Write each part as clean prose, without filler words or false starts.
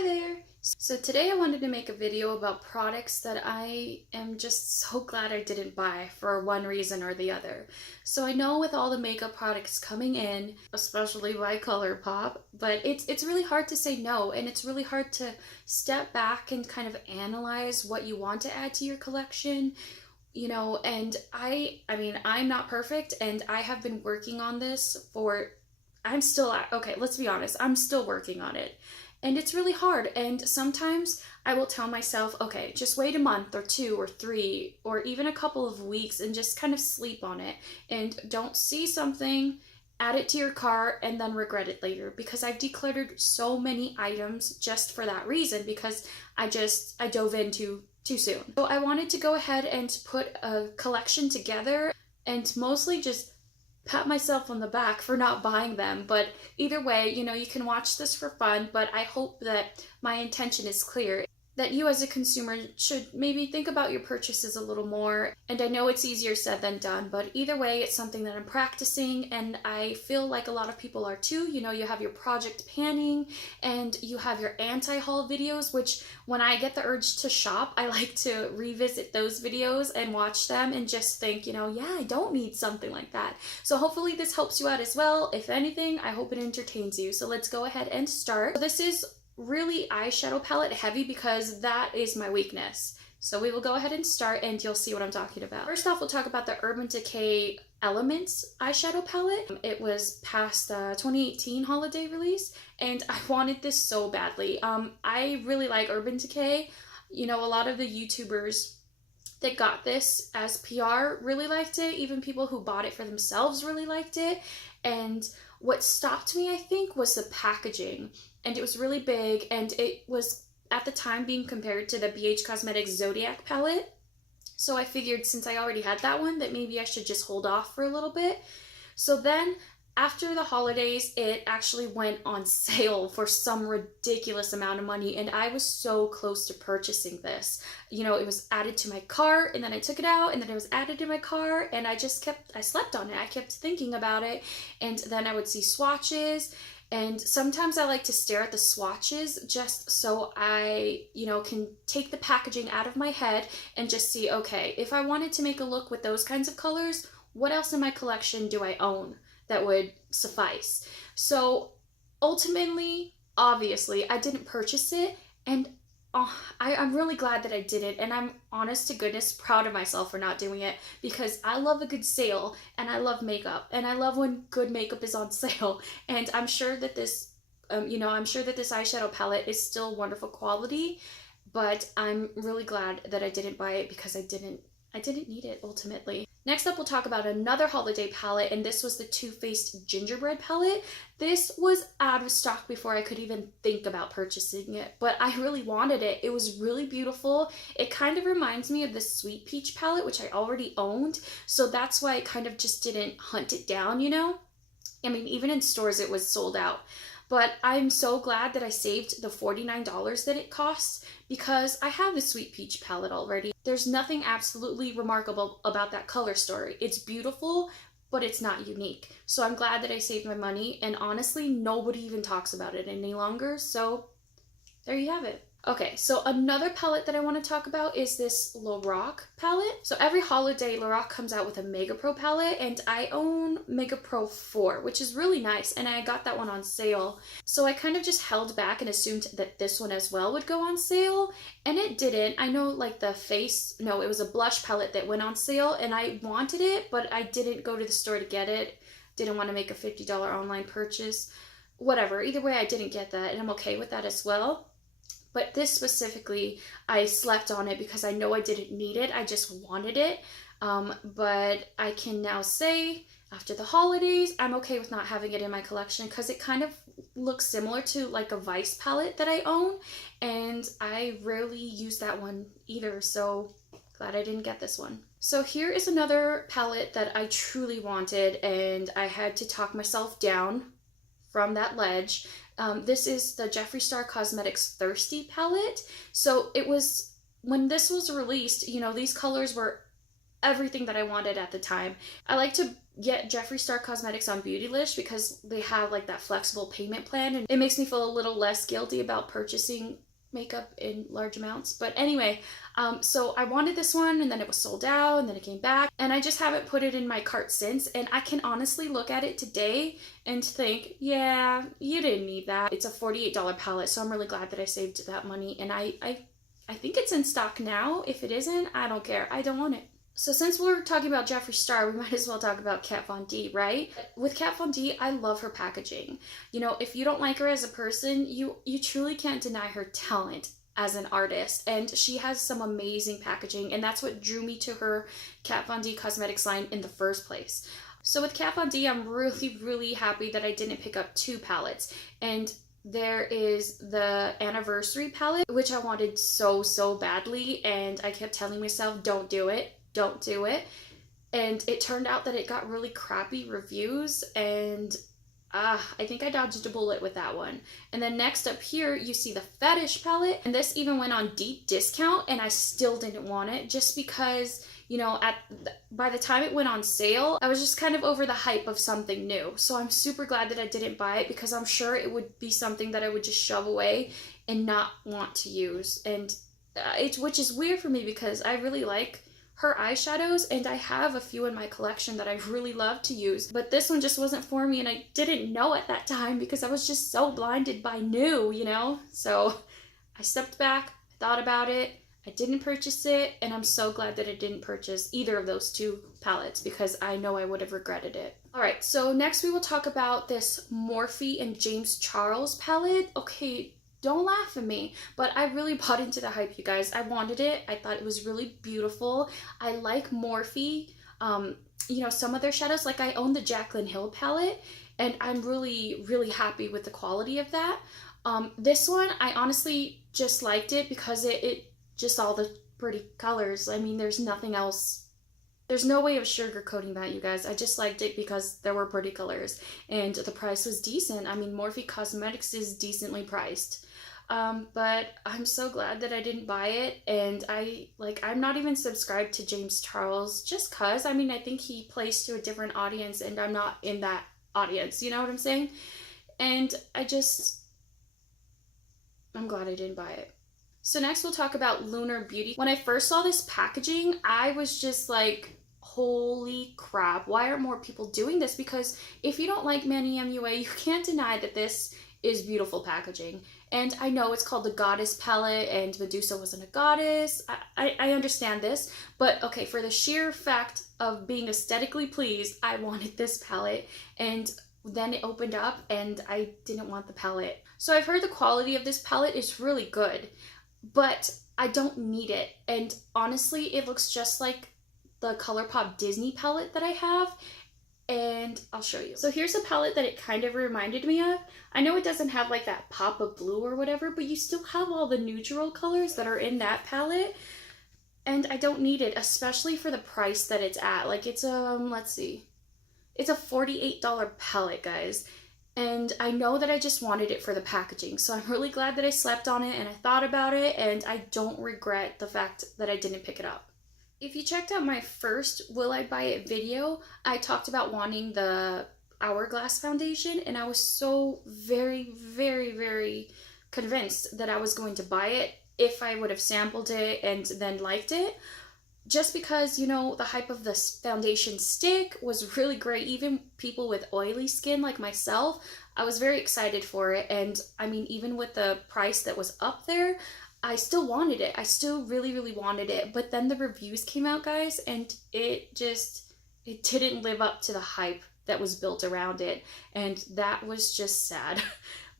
Hi there! So today I wanted to make a video about products that I am just so glad I didn't buy for one reason or the other. So I know with all the makeup products coming in, especially by Colourpop, but it's really hard to say no, and it's really hard to step back and kind of analyze what you want to add to your collection. And I mean, I'm not perfect, and I have been working on this okay, let's be honest, I'm still working on it. And it's really hard. And sometimes I will tell myself, okay, just wait a month or 2 or 3 or even a couple of weeks and just kind of sleep on it. And don't see something, add it to your cart, and then regret it later. Because I've decluttered so many items just for that reason, because I dove in too soon. So I wanted to go ahead and put a collection together and mostly just pat myself on the back for not buying them. But either way, you can watch this for fun, but I hope that my intention is clear, that you as a consumer should maybe think about your purchases a little more. And I know it's easier said than done, but either way, it's something that I'm practicing, and I feel like a lot of people are too. You have your project panning and you have your anti-haul videos, which when I get the urge to shop, I like to revisit those videos and watch them and just think, yeah, I don't need something like that. So hopefully this helps you out as well. If anything, I hope it entertains you. So let's go ahead and start. So this is really eyeshadow palette heavy because that is my weakness. So we will go ahead and start and you'll see what I'm talking about. First off, we'll talk about the Urban Decay Elements eyeshadow palette. It was past the 2018 holiday release and I wanted this so badly. I really like Urban Decay. A lot of the YouTubers that got this as PR really liked it. Even people who bought it for themselves really liked it. And what stopped me, I think, was the packaging. And it was really big, and it was at the time being compared to the BH Cosmetics Zodiac palette. So I figured since I already had that one that maybe I should just hold off for a little bit. So then after the holidays, it actually went on sale for some ridiculous amount of money, and I was so close to purchasing this. It was added to my cart, and then I took it out, and then it was added to my cart, and I slept on it. I kept thinking about it, and then I would see swatches. And sometimes I like to stare at the swatches just so I, can take the packaging out of my head and just see, okay, if I wanted to make a look with those kinds of colors, what else in my collection do I own that would suffice? So ultimately, obviously, I didn't purchase it, and I'm really glad that I didn't, and I'm honest to goodness proud of myself for not doing it, because I love a good sale, and I love makeup, and I love when good makeup is on sale. And I'm sure that this eyeshadow palette is still wonderful quality, but I'm really glad that I didn't buy it because I didn't need it ultimately. Next up, we'll talk about another holiday palette, and this was the Too Faced Gingerbread palette. This was out of stock before I could even think about purchasing it, but I really wanted it. It was really beautiful. It kind of reminds me of the Sweet Peach palette, which I already owned, so that's why I kind of just didn't hunt it down, I mean, even in stores it was sold out. But I'm so glad that I saved the $49 that it costs, because I have the Sweet Peach palette already. There's nothing absolutely remarkable about that color story. It's beautiful, but it's not unique. So I'm glad that I saved my money, and honestly, nobody even talks about it any longer, so there you have it. Okay, so another palette that I want to talk about is this Lorac palette. So every holiday, Lorac comes out with a Mega Pro palette, and I own Mega Pro 4, which is really nice, and I got that one on sale. So I kind of just held back and assumed that this one as well would go on sale, and it didn't. I know it was a blush palette that went on sale, and I wanted it, but I didn't go to the store to get it. Didn't want to make a $50 online purchase. Whatever, either way, I didn't get that, and I'm okay with that as well. But this specifically, I slept on it because I know I didn't need it. I just wanted it. But I can now say, after the holidays, I'm okay with not having it in my collection because it kind of looks similar to like a Vice palette that I own. And I rarely use that one either, so glad I didn't get this one. So here is another palette that I truly wanted, and I had to talk myself down from that ledge. This is the Jeffree Star Cosmetics Thirsty palette. So it was, when this was released, these colors were everything that I wanted at the time. I like to get Jeffree Star Cosmetics on Beautylish because they have like that flexible payment plan, and it makes me feel a little less guilty about purchasing makeup in large amounts. But anyway, so I wanted this one, and then it was sold out, and then it came back, and I just haven't put it in my cart since. And I can honestly look at it today and think, yeah, you didn't need that. It's a $48 palette, so I'm really glad that I saved that money. And I think it's in stock now. If it isn't, I don't care. I don't want it. So since we're talking about Jeffree Star, we might as well talk about Kat Von D, right? With Kat Von D, I love her packaging. You know, if you don't like her as a person, you truly can't deny her talent as an artist. And she has some amazing packaging, and that's what drew me to her Kat Von D cosmetics line in the first place. So with Kat Von D, I'm really, really happy that I didn't pick up 2 palettes. And there is the anniversary palette, which I wanted so, so badly, and I kept telling myself, don't do it. Don't do it. And it turned out that it got really crappy reviews, and I think I dodged a bullet with that one. And then next up here you see the Fetish palette, and this even went on deep discount, and I still didn't want it just because, you know, by the time it went on sale, I was just kind of over the hype of something new. So I'm super glad that I didn't buy it, because I'm sure it would be something that I would just shove away and not want to use. And which is weird for me because I really like her eyeshadows, and I have a few in my collection that I really love to use, but this one just wasn't for me, and I didn't know at that time because I was just so blinded by new, you know? So I stepped back, thought about it, I didn't purchase it, and I'm so glad that I didn't purchase either of those 2 palettes because I know I would have regretted it. Alright, so next we will talk about this Morphe and James Charles palette. Okay, don't laugh at me, but I really bought into the hype, you guys. I wanted it. I thought it was really beautiful. I like Morphe. You know, some of their shadows, like I own the Jaclyn Hill palette, and I'm really, really happy with the quality of that. This one, I honestly just liked it because it just all the pretty colors. I mean, there's nothing else. There's no way of sugarcoating that, you guys. I just liked it because there were pretty colors, and the price was decent. I mean, Morphe Cosmetics is decently priced. But I'm so glad that I didn't buy it, and I'm not even subscribed to James Charles just cause, I mean, I think he plays to a different audience, and I'm not in that audience, you know what I'm saying? And I'm glad I didn't buy it. So next we'll talk about Lunar Beauty. When I first saw this packaging, I was just like, holy crap, why aren't more people doing this? Because if you don't like Manny MUA, you can't deny that this is beautiful packaging. And I know it's called the Goddess palette, and Medusa wasn't a goddess. I understand this, but okay, for the sheer fact of being aesthetically pleased, I wanted this palette, and then it opened up and I didn't want the palette. So I've heard the quality of this palette is really good, but I don't need it. And honestly, it looks just like the Colourpop Disney palette that I have, and I'll show you. So here's a palette that it kind of reminded me of. I know it doesn't have like that pop of blue or whatever, but you still have all the neutral colors that are in that palette, and I don't need it, especially for the price that it's at. Like it's let's see, it's a $48 palette, guys, and I know that I just wanted it for the packaging, so I'm really glad that I slept on it and I thought about it, and I don't regret the fact that I didn't pick it up. If you checked out my first Will I Buy It video, I talked about wanting the Hourglass foundation, and I was so very, very, very convinced that I was going to buy it if I would have sampled it and then liked it. Just because, you know, the hype of this foundation stick was really great. Even people with oily skin like myself, I was very excited for it. And I mean, even with the price that was up there, I still wanted it. I still really, really wanted it. But then the reviews came out, guys, and it didn't live up to the hype that was built around it. And that was just sad.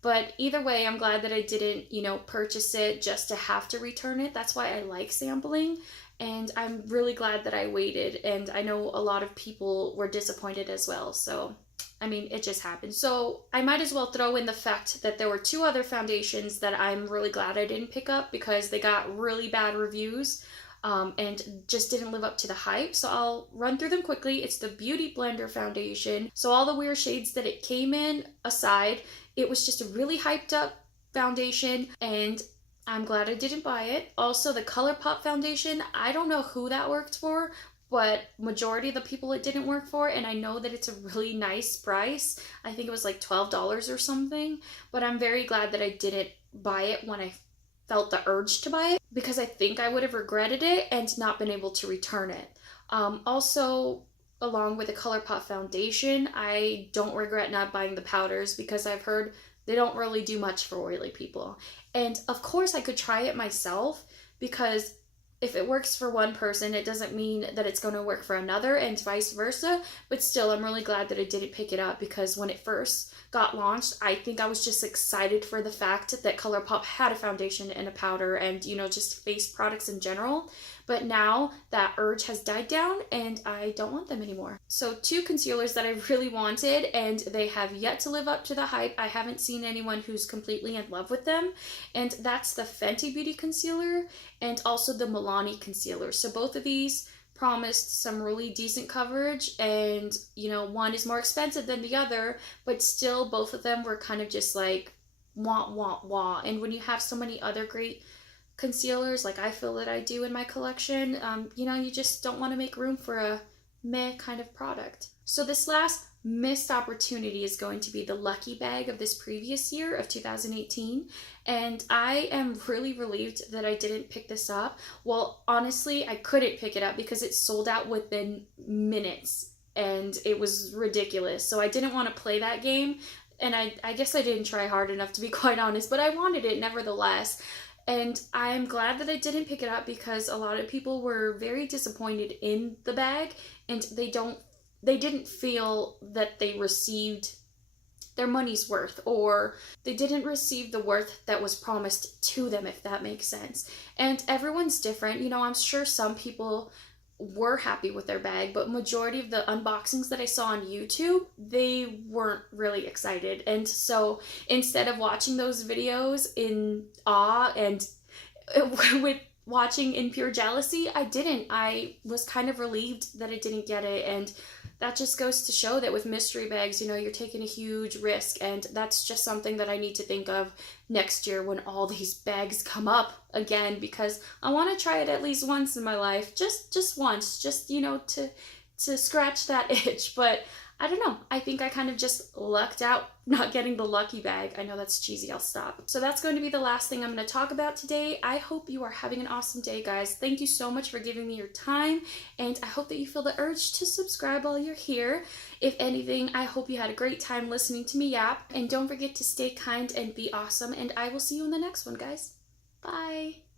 But either way, I'm glad that I didn't, you know, purchase it just to have to return it. That's why I like sampling. And I'm really glad that I waited. And I know a lot of people were disappointed as well. So I mean, it just happened. So I might as well throw in the fact that there were 2 other foundations that I'm really glad I didn't pick up because they got really bad reviews and just didn't live up to the hype. So I'll run through them quickly. It's the Beautyblender foundation. So all the weird shades that it came in aside, it was just a really hyped up foundation, and I'm glad I didn't buy it. Also, the Colourpop foundation, I don't know who that worked for, but majority of the people it didn't work for, and I know that it's a really nice price. I think it was like $12 or something, but I'm very glad that I didn't buy it when I felt the urge to buy it, because I think I would have regretted it and not been able to return it. Also, along with the Colourpop foundation, I don't regret not buying the powders, because I've heard they don't really do much for oily people. And of course I could try it myself, because if it works for one person, it doesn't mean that it's going to work for another, and vice versa. But still, I'm really glad that I didn't pick it up, because when it first got launched, I think I was just excited for the fact that Colourpop had a foundation and a powder and, you know, just face products in general. But now that urge has died down and I don't want them anymore. So 2 concealers that I really wanted, and they have yet to live up to the hype. I haven't seen anyone who's completely in love with them. And that's the Fenty Beauty Concealer and also the Milani Concealer. So both of these promised some really decent coverage, and you know, one is more expensive than the other, but still both of them were kind of just like wah. And when you have so many other great concealers like I feel that I do in my collection, you know, you just don't want to make room for a meh kind of product. So this last missed opportunity is going to be the lucky bag of this previous year of 2018, and I am really relieved that I didn't pick this up. Well, honestly, I couldn't pick it up because it sold out within minutes and it was ridiculous. So I didn't want to play that game, and I guess I didn't try hard enough, to be quite honest, but I wanted it nevertheless. And I'm glad that I didn't pick it up, because a lot of people were very disappointed in the bag, and they didn't feel that they received their money's worth, or they didn't receive the worth that was promised to them, if that makes sense. And everyone's different. You know, I'm sure some people were happy with their bag, but majority of the unboxings that I saw on YouTube, they weren't really excited. And so instead of watching those videos in awe and with watching in pure jealousy, I was kind of relieved that I didn't get it. And that just goes to show that with mystery bags, you know, you're taking a huge risk, and that's just something that I need to think of next year when all these bags come up again, because I want to try it at least once in my life, just once, just, you know, to scratch that itch. But I don't know, I think I kind of just lucked out not getting the lucky bag. I know that's cheesy, I'll stop. So that's going to be the last thing I'm going to talk about today. I hope you are having an awesome day, guys. Thank you so much for giving me your time, and I hope that you feel the urge to subscribe while you're here. If anything, I hope you had a great time listening to me yap, and don't forget to stay kind and be awesome, and I will see you in the next one, guys. Bye!